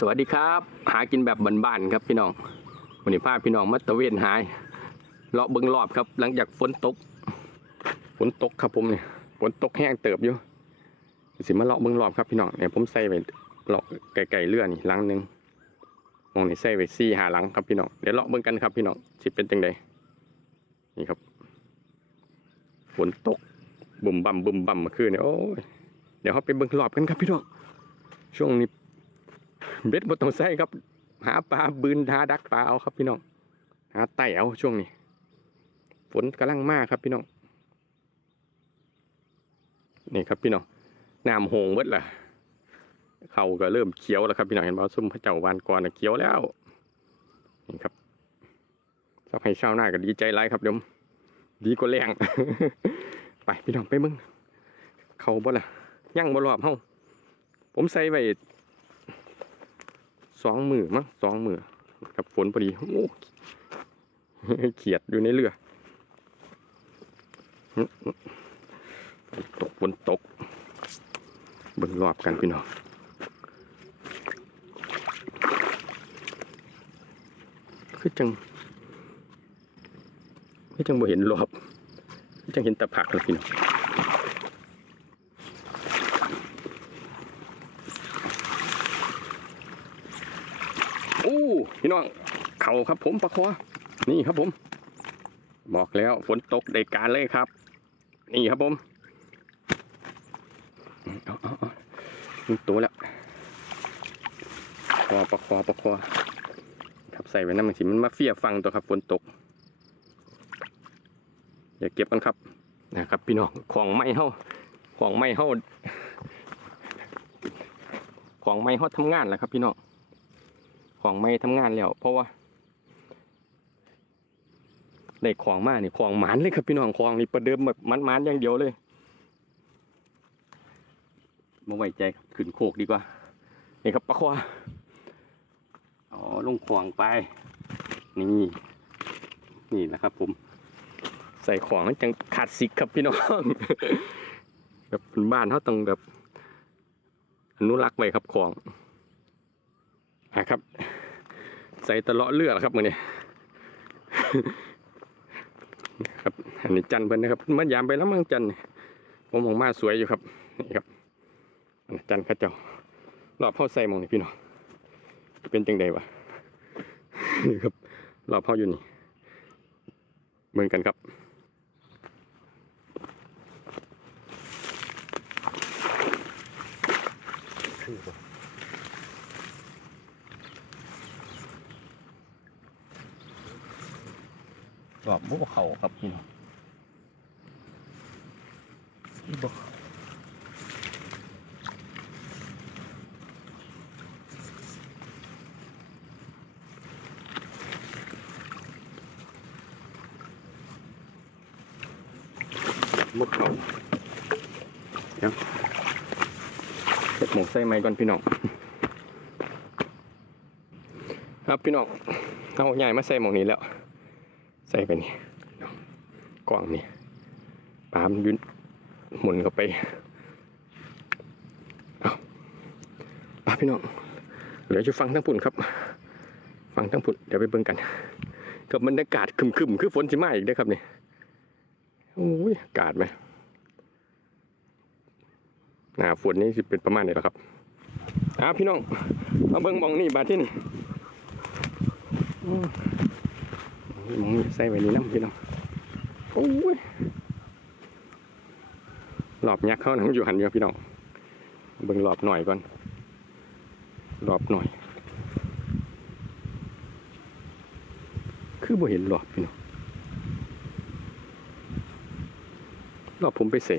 สวัสดีครับ หากินแบบบ้านๆครับพี่น้องวันนี้พาพี่น้องมาตะเวนหายเลาะเบิ้งรอบครับ หลังจากฝนตกฝนตกครับผมเนี่ยฝนตกแห้งเติบอยู่สิมาเลาะเบิ้งรอบครับพี่น้องเนี่ยผมใส่ไปเลาะไก่ๆเลื่อนี่หลังหนึ่งมองนี่ใส่ไปสี่หาหลังครับพี่น้องเดี๋ยวเลาะเบิ้งกันครับพี่น้องสิเป็นจังใดนี่ครับฝนตกบุ่มบ่ำบุ่มบ่ำเมื่อคืนเนี่ยโอ้ยเดี๋ยวเขาไปเบิ้งรอบกันครับพี่น้องช่วงนี้ เบ็ดบนต้องใส่ครับ หาปลาบืนหาดักปลาเอาครับพี่น้อง หาไต่เอาช่วงนี้ ฝนกำลังมากครับพี่น้อง นี่ครับพี่น้องน้ำโหงเบิดล่ะเขาก็เริ่มเขียวแล้วครับพี่น้องเห็นบ่ซุ่มพระเจ้าวานก่อนน่ะเขียวแล้วนี่ครับชอบให้ชาวนาก็ดีใจไรครับเดี๋ยวดีกว่าแรงไปพี่น้องไปมึงเขาบ่ล่ะยั่งบ่รอบเฮาผมใส่ไว้ สองมือมั้งสองมือกับฝนพอดีโอ้เขียดอยู่ในเรือฝนตกฝนตกเบิ่งรอบกันพี่น้องคือจังคือจังบ่เห็นรอบ จังเห็นตะผักเลยพี่น้อง อู้ พี่น้อง เข่าครับผมปลาคอ นี่ครับผม บอกแล้วฝนตกได้การเลยครับ นี่ครับผมเอาเอาเอตัวแล้วคอปลาคอปลาคอครับใส่ไว้น้ำมันสิมันมาเฟียฟังตัวครับฝนตกอย่าเก็บกันครับนะครับพี่น้องของไม้เฮาของไม้เฮาของไม้เฮาทำงานแล้วครับพี่น้อง ของไม่ทำงานแล้ว เพราะว่าได้ของมากนี่ของหมานเลยครับพี่น้องของนี่ประเดิมแบบมันๆอย่างเดียวเลยมาไว้ใจครับขึ้นโคกดีกว่านี่ครับปลาควาอ๋อลงขวางไป นี่นี่นะครับ ผม ใส่ของมันจังขาดสิกครับพี่น้องแบบเป็นบ้านเขาต้องแบบอนุรักษ์ไว้ครับของอะครับ ใส่ตะเลาะเลือดครับมือนี้ครับอันนี้จันเพิ่นนะครับมันยามไปแล้วมั้งจันผมมองมาสวยอยู่ครับนี่ครับอันนี้จันข้าเจ้ารอบเข้าใส่มองนี่พี่น้องเป็นจังใดวะนี่ครับรอบเข้าอยู่นี่เหมือนกันครับ รอบบุกเขาครับพี่น้องบุบุกเขาเดี๋ยวเก็บหมกใส่ไม้ก่อนพี่น้อง ครับพี่น้องเอาใหญ่มาใส่หมกนี้แล้ว ใส่ไปนี่กล่องนี่ปามยุนหมุนเข้าไปเอาปาพี่น้องเดี๋ยวจะฟังทั้งปุ่นครับ ฟังทั้งปุ่นเดี๋ยวไปเบิ่งกันกับบรรยากาศครึมคือฝนสิมาอีกได้ครับนี่โอ้ยอากาศไหมหนาฝนนี่สิเป็นประมาณนี้แหละครับอ้าวพี่น้องมาเบิ่งมองนี่บาดที่นี่ มองใส่ไว้นี่น้ำพี่น้องโอ้ยหลอบยักษ์เข้าหนังอยู่หันเดียวพี่น้องเบิ่งหลอบหน่อยก่อนหลอบหน่อย คือบ่เห็นหลอบพี่น้องหลอบผมไปเส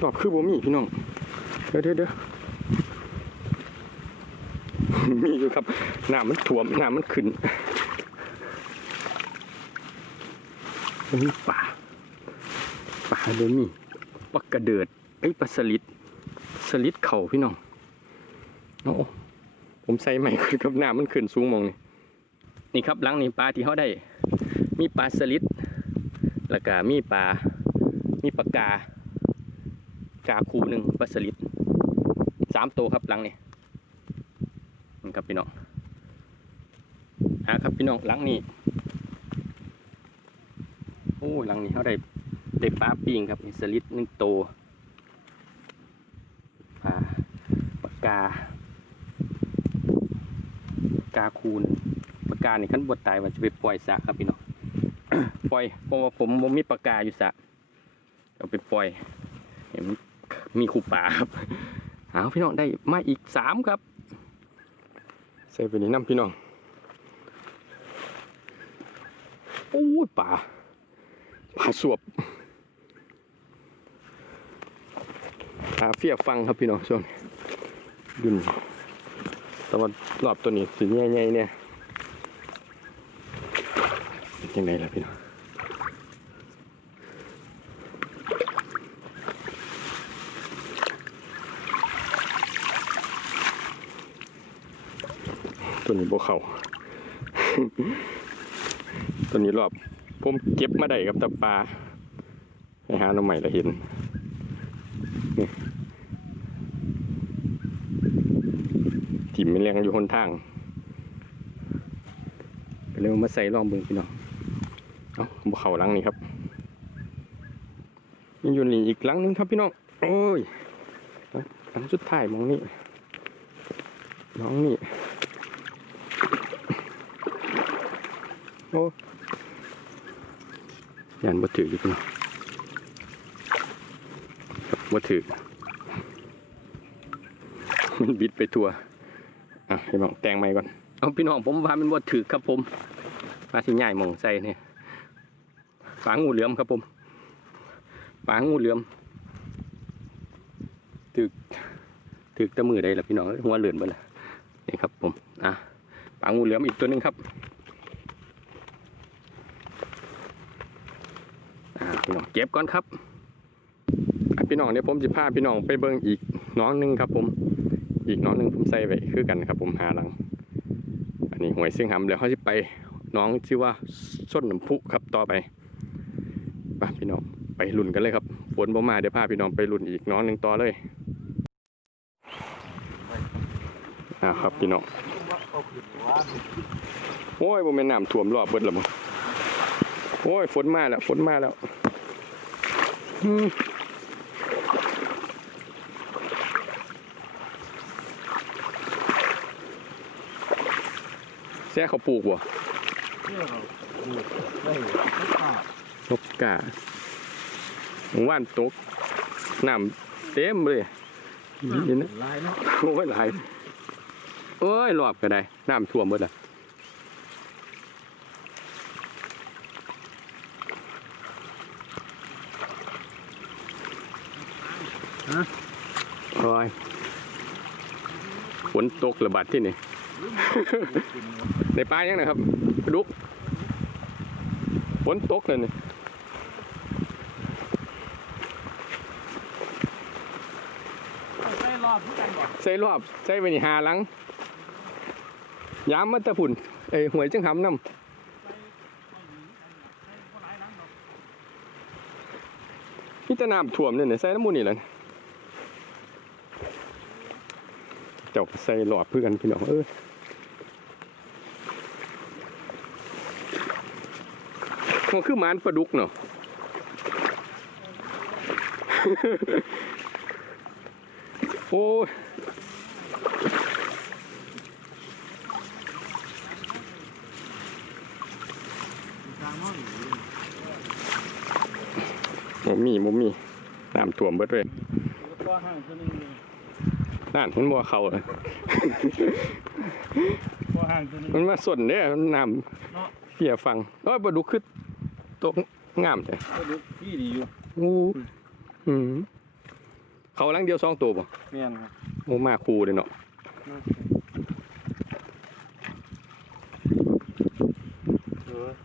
หลอบคือบ่มีพี่น้องเดี๋ยวเดี๋ยวเดี๋ยว มีอยู่ครับน้ำมันถ่วมน้ำมันขึ้นมันมีป่าป่าเลยมีปลากระเดิดไอ้ยปลาสลิดสลิดเข่าพี่น้องโอ้ผมใส่ใหม่คือกับน้ำมันขึ้นสูงมองนี่นี่ครับหลังนี่ปลาที่เขาได้ มีปลาสลิดแล้วก็มีปลามีปากกากาคูหนึ่งปลาสลิดสามตัวครับหลังนี่ นี่ครับพี่น้องหาครับพี่น้องหลังนี้โอ้หลังนี้เขาได้ได้ปลาปิงครับนี่สลิดหนึ่งตัวปลาปากกา กาคูนปากกานี่ขั้นบดตายว่าจะไปปล่อยสระครับพี่น้องปล่อยเพราะว่าผมมีปากกาอยู่สระเอาไปปล่อยเห็นมีขู่ป่าครับเอาพี่น้องได้มาอีกสามครับ ส่ไปในน้ำพี่น้องโอ้ยป่าป่าสวบป่าเฟียฟังครับพี่น้องช่วงนี้ยุ่นแต่ว่ารอบตัวนี้สีแง่ๆเนี่ยเป็นยังไงล่ะพี่น้อง ตัวนี้โบเขาตัวนี้รอบผมเก็บมาได้กับตะปลาไปหาหน่อใหม่ละเห็นถิ่มไม่แรงอยู่หนทางก็เลยเอามาใส่ลองเบิ่งพี่น้องเอาบ่เขาลังนี้ครับยังอยู่นี่อีกลังนึงครับพี่น้องโอ้ยลังสุดท้ายมองนี่มองนี่ โอ้ยันบ่ถืออยู่พี่น้องครับบ่ถือมันบิดไปทั่วอะพี่น้องแต่งใหม่ก่อนเอาพี่น้องผมว่ามันบ่ถือครับผมปลาที่ใหญ่มองใส่เนี่ยปลางูเหลือมครับผมปลางูเหลือมถือถือแตะมือได้ละพี่น้องเอ้ยหัวเหลือนไปละนี่ครับผมอะปลางูเหลือมอีกตัวหนึงครับ อ่า พี่น้องเก็บก่อนครับพี่น้องเดี๋ยวผมจะพาพี่น้องไปเบิ่งอีกน้องหนึงครับผม อีกน้องหนึงผมใส่ไว้คือกันครับ ผมหาหลัง อันนี้หวยเสียงหำแล้วเขาจะไปน้องชื่อว่าส้นน้ำพุครับต่อไปไปพี่น้องไปลุ่นกันเลยครับฝนบ่มาเดี๋ยวพาพี่น้องไปลุ่นอีกน้องหนึ่งต่อเลยอ่าครับพี่น้องโอ้ยบ่แม่นน้ำท่วมรอบเบิดและมั้ง โอ้ยฝนมาแล้ว ฝนมาแล้วอืมแซ่เขาปลูกบ่เที่ยวเราดูได้ทุกภาพนกกาหมู่บ้านตกน้ำเต็มเลยนี่นะลายเนาะโอ้ยหลายโอ้ยรอบก็ได้น้ำท่วมหมดละโอ้ย ฝนตกระบาดที่นี่ ในปลายังนะครับลาดุกฝนตกเลยนี่รอบทุกกันก่อนใส่รอบใส่ไปนี่หาหลังยามมันตะพุ่นเอ้ยหวยจังหำน้ำนี่ตะน้ำท่วมเนี่ยใส่น้ำมูลนี่แหละ เจ้าใส่หลอดเพื่อนพี่น้องเออมันคือมานปลาดุกเนาะโอ้ยทางน้องบ่มีบ่มีน้ำท่วมเบิดเลยก็ห่างตัว นึงนั่นมันบ่เข้าเลยก็ห่างตัวนึงมันมาส่วนเด้อมันน้เนาะำเปียฟังเอ้ยปลาดุกคือตกงามแต่ก็ดูพี่ดีอยู่อู้อืมเขาลังเดียวสองตัวบ่เมียนครับโอ้มาคู่เลยเนาะ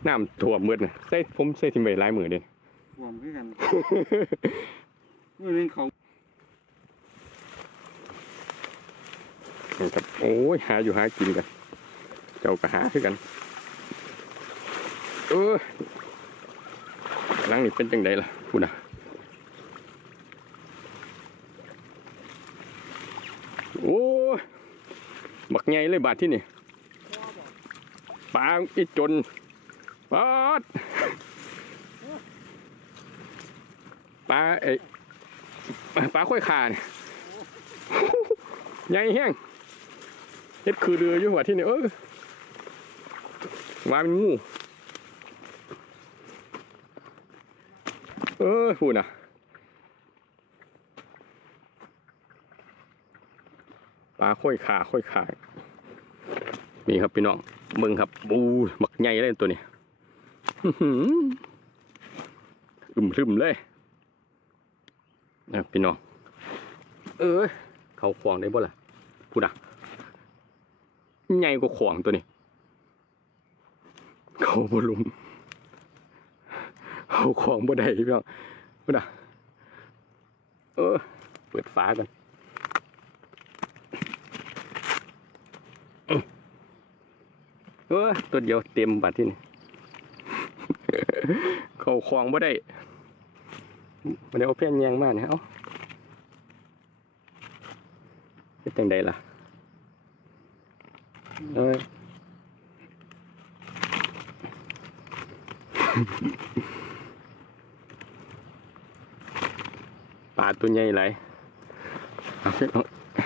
น้ำท่วมเบิดน่ะใส่ผมใส่ทิ่มไว้หลายมือเด้รวมขึ้นกันมือนึงเขา นี่ครับ โอ้ยหาอยู่หากินกัน เจ้าก็หาคือกัน เออหลังนี่เป็นจังไดล่ะคุณนะโอ้บักไงเลยบาทที่นี่ปลาอีจนปาดปลาไอปลาค่อยขาเนี่ยใหญ่แห้ง เฮ็ดคือเรืออยู่หัวที่นี่เออวาเป็นงูเออพูดนะปลาค่อยขาค่อยขานี่ครับพี่น้องมึงครับบูบักใหญ่เลยตัวนี้อื้มลืมรึมเลยนะพี่น้อง เออเขาขวงได้บ่ล่ะพูดอะ ใหญ่กว่าขวางตัวนี้ เขาบลุมเขาขวางบ่ได้พี่น้องพูดอะเออ เปิดฟ้ากันเออตัวเดียวเต็มบัดที่นี่เขาคลองบ่ได้มันเอาเพี้ยนแยงมากนี่ยเอ้าเป็นจังใดล่ะ เอ้ยปลาตัวใหญ่ไหลย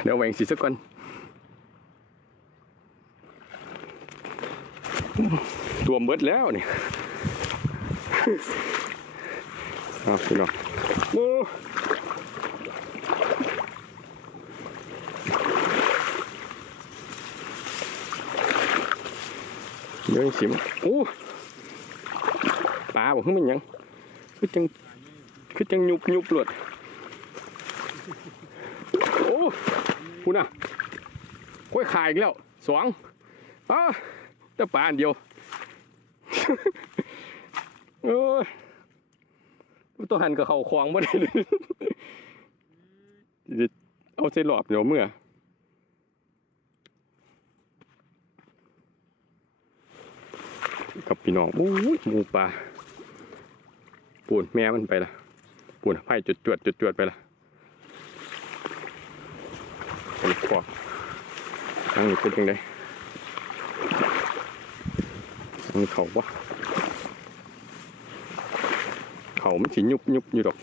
เดี๋ยวแหวงสีสักก่อนตัวเบิดแล้วนี่เอาพี่น้องโอ้ เดี๋ยวสิมโอ้ปลาบอกขึ้นมันยังคือจังคือจังยุบยุบหลดโอ้คุณน่ะค่อยขายอีกแล้วสองอ้าแต่ปลาอันเดียวเออตัวหันกับเขาควางไม่ได้เลยเอาใส่หลอบเดี๋ยวเมื่อ กับพี่น้องโอ้ยหมูปลาปูนแม่มันไปละปูนไผ่จุดจวดจุดจวดไปละไปขวบนั่งอยู่เป็นยังไงมีเขาปะเขามันสิยุบยุบอยู่ดอก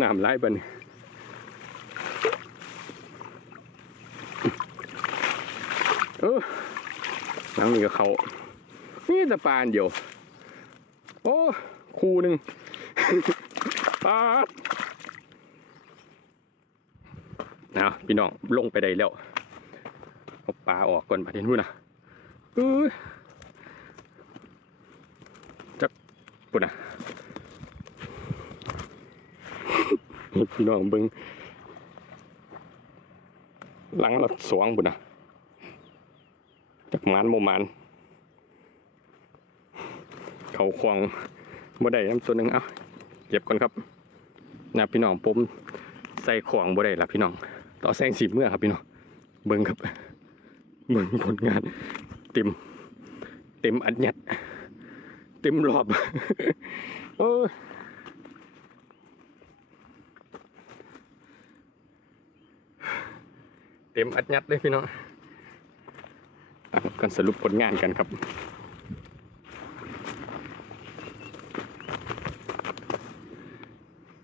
น้ำไหลบันเออนังนี่กับเขา นี่แต่ปานเดียวโอ้คูหนึ่งปาดนะพี่น้องลงไปได้แล้วเอาปลาออกก่อนประเด็นพูดนะเออปุ่นอะพี่น้องเบิงหลังเราสวงปุ่นอะจากมันโมมัน เขาควงบ่ได้น้ำตัวนหนึ่งเอ้าเก็บก่อนครับนะพี่น้องผมใส่ของบ่ได้ละพี่น้อง ต่อแซงสีเมื่อครับพี่น้องเบิงครับเบิงผลงานเต็มเต็มอัดยัดเต็มรอบโอ้เต็มอัดยัดเลยพี่น้องกันสรุปผลงานกันครับ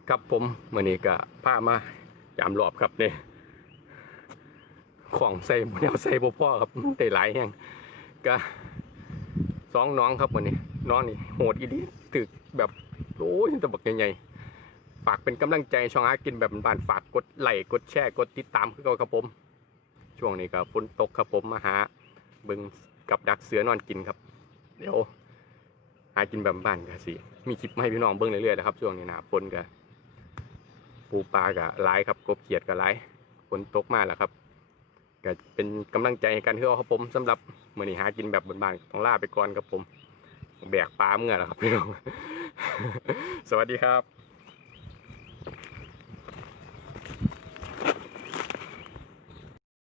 ครับผมมื่อนี้ก็พามายามรอบครับเนี่ยของใส่หมดแนวใส่บ่พ่อครับได้หลายแห่งก็สองน้องครับวันนี้น้องนี่โหดอีดีตึกแบบโอ้ยตะบักใหญ่ๆฝากเป็นกำลังใจช่องอากินแบบบ้านฝากกดไลค์กดแชร์กดติดตามคือเก่าครับผม ช่วงนี้ก็ฝนตกครับผมมาหาเบึงกับดักเสือนอนกินครับ เดี๋ยวหากินแบบบ้านกันสิมีคลิปมาให้พี่น้องเบิ่งเรื่อยๆนะครับช่วงนี้หนะฝนก็ ปูปลาก็ไล่ครับกบเขียดก็ไล่ฝนตกมาแล้วครับก็เป็นกำลังใจให้กันคือเอาครับผมสำหรับมื่อนี้หากินแบบบ้านๆต้องล่าไปก่อนครับผม แบกปลาเมื่อแล้วครับพี่น้อง สวัสดีครับ